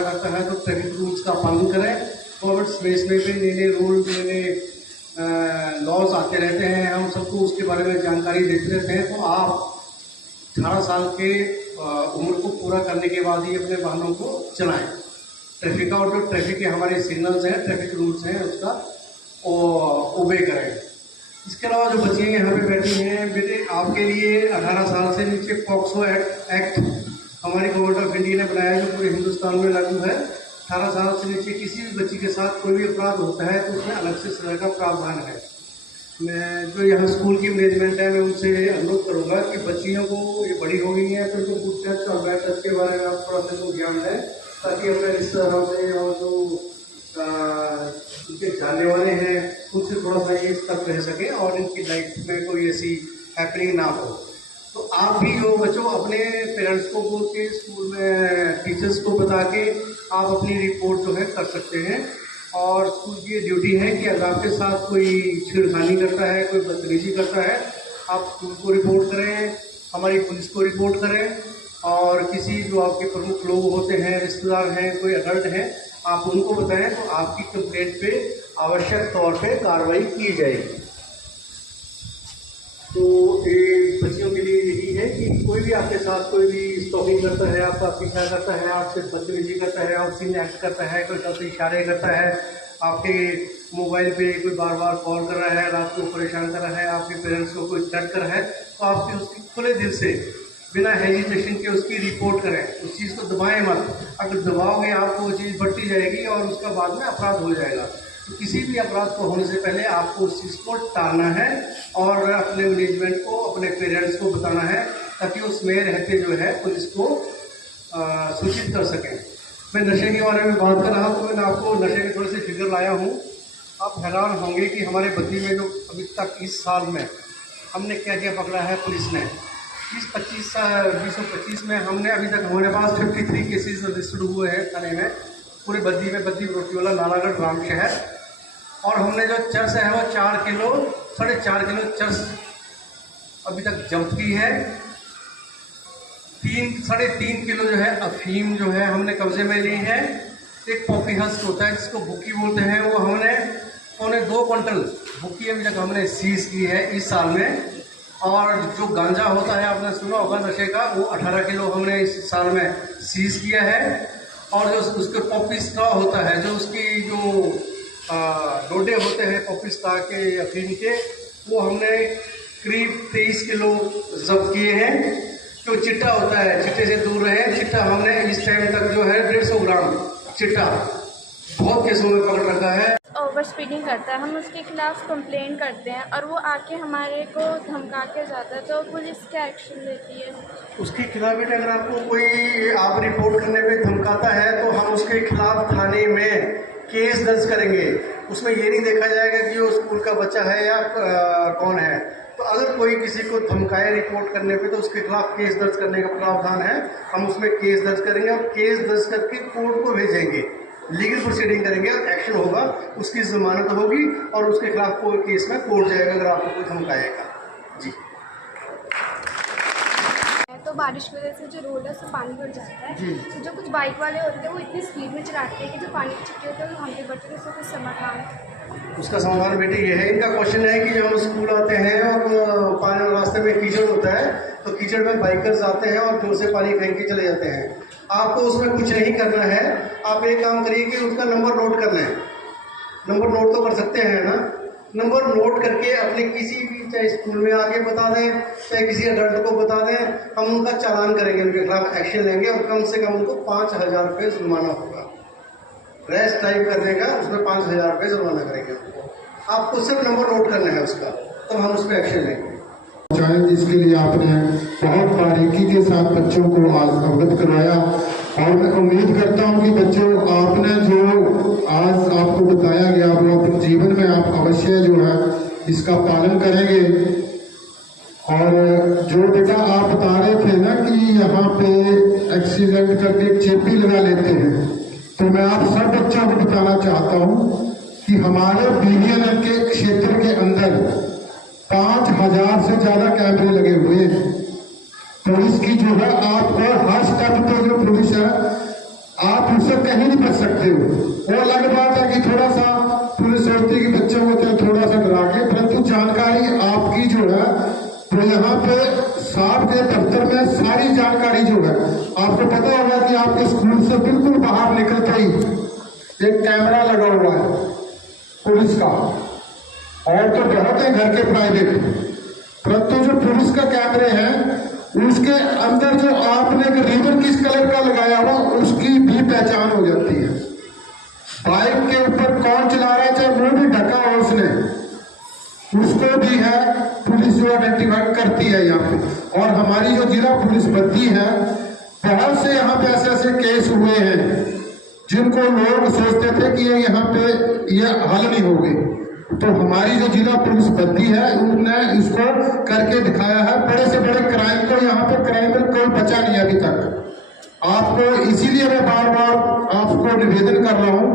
करता है तो ट्रैफिक रूल्स का पालन करें। कोविड स्पेस में भी नए नए रूल, नए नए लॉज आते रहते हैं, हम सबको उसके बारे में जानकारी देते रहते हैं। तो आप 18 साल के उम्र को पूरा करने के बाद ही अपने वाहनों को चलाएं। ट्रैफिक और जो ट्रैफिक के हमारे सिग्नल्स हैं, ट्रैफिक रूल्स हैं, उसका ओबे करें। इसके अलावा जो बच्चे यहाँ पे बैठी हैं, बेटे आपके लिए 18 साल से नीचे पॉक्सो एक्ट हमारी गवर्नमेंट ऑफ इंडिया ने बनाया, जो पूरे हिंदुस्तान में लागू है। 18 साल से नीचे किसी भी बच्ची के साथ कोई भी अपराध होता है तो उसमें अलग से सजा का प्रावधान है। मैं जो यहाँ स्कूल की मैनेजमेंट है, मैं उनसे अनुरोध करूँगा कि बच्चियों को, ये बड़ी हो गई हैं, तो उनको गुड टच और बैड टच के बारे में आप थोड़ा सा उनको ज्ञान दें, ताकि अपने रिश्तेदारों से और जो उनके जानने वाले हैं उनसे थोड़ा सा ये तक रह सके और इनकी लाइफ में कोई ऐसी हैपनिंग ना हो। तो आप भी जो बच्चों अपने पेरेंट्स को बोल के, स्कूल में टीचर्स को बता के आप अपनी रिपोर्ट जो है कर सकते हैं। और स्कूल की ये ड्यूटी है कि अगर आपके साथ कोई छेड़खानी करता है, कोई बदतमीजी करता है, आप स्कूल को रिपोर्ट करें, हमारी पुलिस को रिपोर्ट करें। और किसी जो आपके प्रमुख लोग होते हैं, रिश्तेदार हैं, कोई अडल्ट हैं, आप उनको बताएं तो आपकी कंप्लेंट पे आवश्यक तौर पे कार्रवाई की जाएगी। तो ये बच्चियों के लिए यही है कि कोई भी आपके साथ कोई भी स्टॉकिंग करता है, आपका पीछा करता है, आपसे बदतमीजी करता है, ऑब्सीन एक्ट करता है, कोई गलत इशारे करता है, आपके मोबाइल पे कोई बार बार कॉल कर रहा है, रात को परेशान कर रहा है, आपके पेरेंट्स को कोई थ्रेट कर रहा है, तो आपकी उसकी खुले दिल से बिना हेजिटेशन के उसकी रिपोर्ट करें। उस चीज़ को दबाएं मत। अगर दबाओगे आपको वो चीज़ बढ़ती जाएगी और उसका बाद में अपराध हो जाएगा। तो किसी भी अपराध को होने से पहले आपको उस चीज़ को टालना है और अपने मैनेजमेंट को, अपने पेरेंट्स को बताना है, ताकि उसमें रहते जो है पुलिस को सूचित कर सकें। मैं नशे के बारे में बात कर रहा तो मैंने आपको नशे के थोड़े से फिगर लाया हूँ। आप हैरान होंगे कि हमारे बद्दी में जो अभी तक इस साल में हमने क्या क्या पकड़ा है पुलिस ने। 2025 में हमने अभी तक हमारे पास 53 केसेस रजिस्टर्ड हुए हैं थाने में, पूरे बद्दी में, बद्दी, रोटीवाला, नालागढ़, राम शहर। और हमने जो चरस है वो 4 किलो 4.5 किलो चरस अभी तक जब्त की है। 3.5 किलो जो है अफीम जो है हमने कब्जे में ली है। एक पॉपी हस्क होता है जिसको भुक्की बोलते हैं, वो हमने 2 क्विंटल भुक्की अभी तक हमने सीज की है इस साल में। और जो गांजा होता है, आपने सुना होगा नशे का, वो 18 किलो हमने इस साल में सीज किया है। और जो उसके पॉपी स्ट्रॉ होता है, जो उसकी जो डोडे होते हैं पॉपी स्ट्रॉ के अफीम के, वो हमने करीब 23 किलो जब्त किए हैं। जो चिट्टा होता है, चिट्टे से दूर रहे। चिट्टा हमने इस टाइम तक जो है 150 ग्राम चिट्टा बहुत केसों में पकड़ रखा है। ओवर स्पीडिंग करता है, हम उसके खिलाफ कंप्लेंट करते हैं और वो आके हमारे को धमका के जाता है, तो पुलिस क्या एक्शन लेती है? उसके खिलाफ बेटा अगर आपको कोई आप रिपोर्ट करने पे धमकाता है तो हम उसके खिलाफ थाने में केस दर्ज करेंगे। उसमें ये नहीं देखा जाएगा कि वो स्कूल का बच्चा है या कौन है। तो अगर कोई किसी को धमकाए रिपोर्ट करने पे तो उसके खिलाफ केस दर्ज करने का प्रावधान है। हम उसमें केस दर्ज करेंगे और केस दर्ज करके कोर्ट को भेजेंगे, लीगल प्रोसीडिंग करेंगे और एक्शन होगा, उसकी जमानत होगी और उसके खिलाफ कोई केस में कोर्ट जाएगा अगर आपको कोई धमकाएगा। जी। तो बारिश की वजह से जो रोड है उसमें पानी भर जाता है, तो जो कुछ बाइक वाले होते हैं वो इतनी स्पीड में चलाते हैं कि जो पानी की छुट्टी होती है वो हम पे बढ़ते हैं। उसका कुछ समाधान है? उसका समाधान बेटे ये है, इनका क्वेश्चन है कि जब हम स्कूल आते हैं और पानी रास्ते में कीचड़ होता है तो कीचड़ में बाइकर्स आते हैं और जोर से पानी फेंक के चले जाते हैं। आपको उसमें कुछ नहीं करना है। आप एक काम करिए कि उसका नंबर नोट कर लें। नंबर नोट तो कर सकते हैं ना, नंबर नोट करके अपने किसी भी, चाहे स्कूल में आके बता दें, चाहे किसी अडल्ट को बता दें, हम उनका चालान करेंगे, उनके खिलाफ एक्शन लेंगे और कम से कम उनको 5000 रुपये जुर्माना होगा। रेस्ट टाइप करने का उसमें 5000 रुपये जुर्माना करेंगे उनको। आपको सिर्फ नंबर नोट करना है उसका, तो हम उस पर एक्शन लेंगे। इसके लिए आपने बहुत बारीकी के साथ बच्चों को अवगत करवाया और मैं उम्मीद करता हूं कि बच्चों आपने जो आज आपको बताया गया वो अपने जीवन में आप अवश्य जो है इसका पालन करेंगे। और जो बेटा आप बता रहे थे ना कि यहाँ पे एक्सीडेंट करके चेपी लगा लेते हैं, तो मैं आप सब बच्चों को बताना चाहता हूँ कि हमारे बीबीएनएल के क्षेत्र के अंदर 5000 से ज्यादा कैमरे लगे हुए हैं। पुलिस की जो है आपको हर स्टेप पे जो पुलिस है आप उससे कहीं नहीं बच सकते हो। वो अलग बात है कि थोड़ा सा पुलिस होती है कि बच्चों को क्या थोड़ा सा डरा के, परंतु जानकारी आपकी जो है तो यहाँ पे साहब के दफ्तर में सारी जानकारी जो है, आपको पता होगा कि आपके स्कूल से बिल्कुल बाहर निकलते ही एक कैमरा लगा हुआ है पुलिस का, और तो बहुत है घर के प्राइवेट, परंतु जो पुलिस का कैमरे हैं उसके अंदर जो आपने एक रिबन किस कलर का लगाया हुआ उसकी भी पहचान हो जाती है। बाइक के ऊपर कौन चला रहा है, चाहे मुंह भी ढका हो उसने, उसको भी है पुलिस जो आइडेंटिफाई करती है यहाँ पे। और हमारी जो जिला पुलिस बत्ती है, बहुत से यहाँ पे ऐसे केस हुए हैं जिनको लोग सोचते थे कि ये यहाँ पे ये हल नहीं होंगे, तो हमारी जो जिला पुलिस बत्ती है उन्होंने इसको करके दिखाया है। बड़े से बड़े क्राइम को यहाँ पे क्राइम में कोई बचा नहीं अभी तक। आपको इसीलिए मैं बार बार आपको निवेदन कर रहा हूँ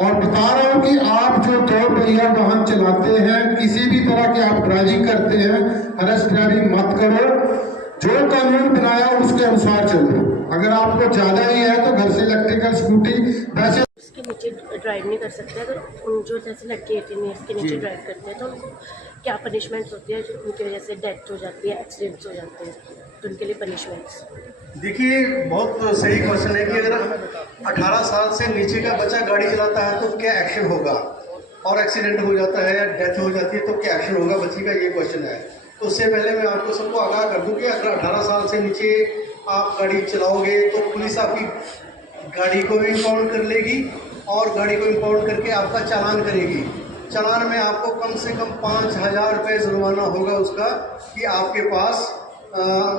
और बता रहा हूँ कि आप जो 2 पहिया वाहन चलाते हैं, किसी भी तरह की आप ड्राइविंग करते हैं, हरस ड्राइविंग मत करो। जो कानून बनाया उसके अनुसार चलो। अगर आपको ज्यादा ही है तो घर से इलेक्ट्रिकल स्कूटी, वैसे उसके नीचे ड्राइव नहीं कर सकते। अगर उन जो जैसे लड़के 18 ईयर्स के नीचे ड्राइव करते हैं तो उनको क्या पनिशमेंट होती है, जो उनकी वजह से डेथ हो जाती है, एक्सीडेंट्स हो जाते हैं, तो उनके लिए पनिशमेंट्स। देखिए, बहुत सही क्वेश्चन है कि अगर 18 साल से नीचे का बच्चा गाड़ी चलाता है तो क्या एक्शन होगा, और एक्सीडेंट हो जाता है या डेथ हो जाती है तो क्या एक्शन होगा बच्ची का, ये क्वेश्चन है। तो उससे पहले मैं आपको सबको आगाह कर दूं कि अगर 18 साल से नीचे आप गाड़ी चलाओगे तो पुलिस आपकी गाड़ी को भी इम्पाउंड कर लेगी और गाड़ी को इम्पाउंड करके आपका चालान करेगी। चालान में आपको कम से कम 5,000 रुपये जुर्माना होगा उसका, कि आपके पास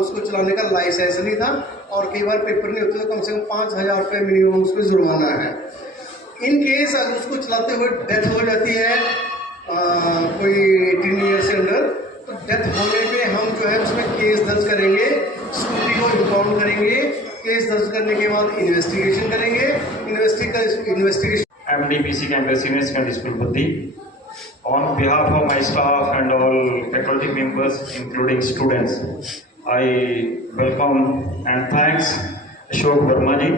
उसको चलाने का लाइसेंस नहीं था, और कई बार पेपर नहीं होते तो कम से कम 5,000 रुपये मिनिमम उसको जुर्माना है। इन केस अगर उसको चलाते हुए डेथ हो जाती है कोई 18 ईयर से अंडर, तो डेथ होने पे हम जो है उसमें केस दर्ज करेंगे, स्कूटी को इम्पाउंड करेंगे। केस दर्ज करने के बाद इन्वेस्टिगेशन करेंगे। Investigation MDPC campus senior secondary school Buddhi. On behalf of my staff and all faculty members, including students, I welcome and thanks Ashok Verma ji,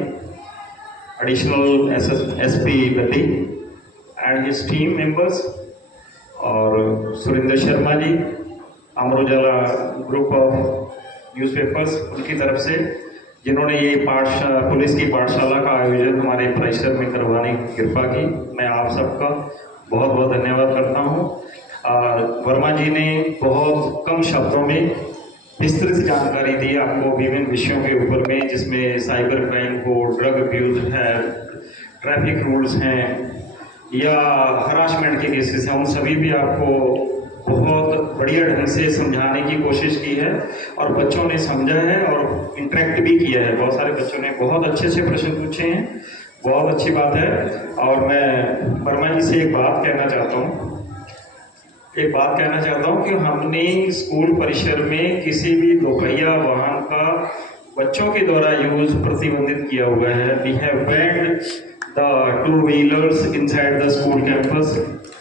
additional SP Buddhi, and his team members, और Surendra Sharma ji, Amar Ujala group of newspapers, उनकी तरफ से जिन्होंने ये police की पाठशाला का आयोजन हमारे परिसर में करवाने की कृपा की, मैं आप सबका बहुत बहुत धन्यवाद करता हूँ। वर्मा जी ने बहुत कम शब्दों में विस्तृत जानकारी दी आपको विभिन्न विषयों के ऊपर में, जिसमें साइबर क्राइम हो, ड्रग अब्यूज़ है, ट्रैफिक रूल्स हैं या हरासमेंट के केसेस हैं, उन सभी भी आपको बहुत बढ़िया ढंग से समझाने की कोशिश की है और बच्चों ने समझा है और इंटरेक्ट भी किया है। बहुत सारे बच्चों ने बहुत अच्छे से प्रश्न पूछे हैं, बहुत अच्छी बात है। और मैं वर्मा जी से एक बात कहना चाहता हूँ कि हमने स्कूल परिसर में किसी भी 2 पहिया वाहन का बच्चों के द्वारा यूज प्रतिबंधित किया हुआ है। We have banned the 2-wheelers inside the school campus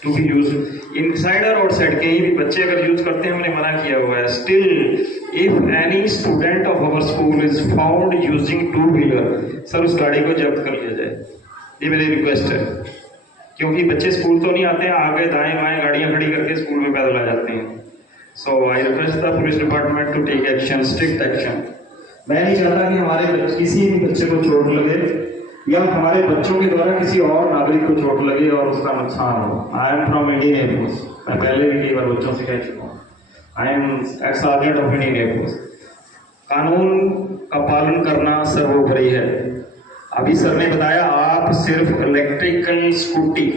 to be used inside or outside। कहीं भी बच्चे अगर यूज करते हैं हमने मना किया हुआ है। Still, if any student of our school is found using 2-wheeler, sir उस गाड़ी को जब्त कर लिया जाए, ये मेरी रिक्वेस्ट है। क्योंकि बच्चे स्कूल तो नहीं आते हैं, आगे दाएं बाएं गाड़ियां खड़ी करके स्कूल में पैदल आ जाते हैं। So I request the police department to take action, strict action। मैं नहीं चाहता कि हमारे किसी भी बच्चे को चोट लगे या हमारे बच्चों के द्वारा किसी और नागरिक को चोट लगे और उसका नुकसान हो। I am from Indian air force, मैं पहले भी कई बार बच्चों से कह चुका हूँ। I am x sergeant of Indian air force. कानून का पालन करना सर्वोपरि है। अभी सर ने बताया आप सिर्फ इलेक्ट्रिकल स्कूटी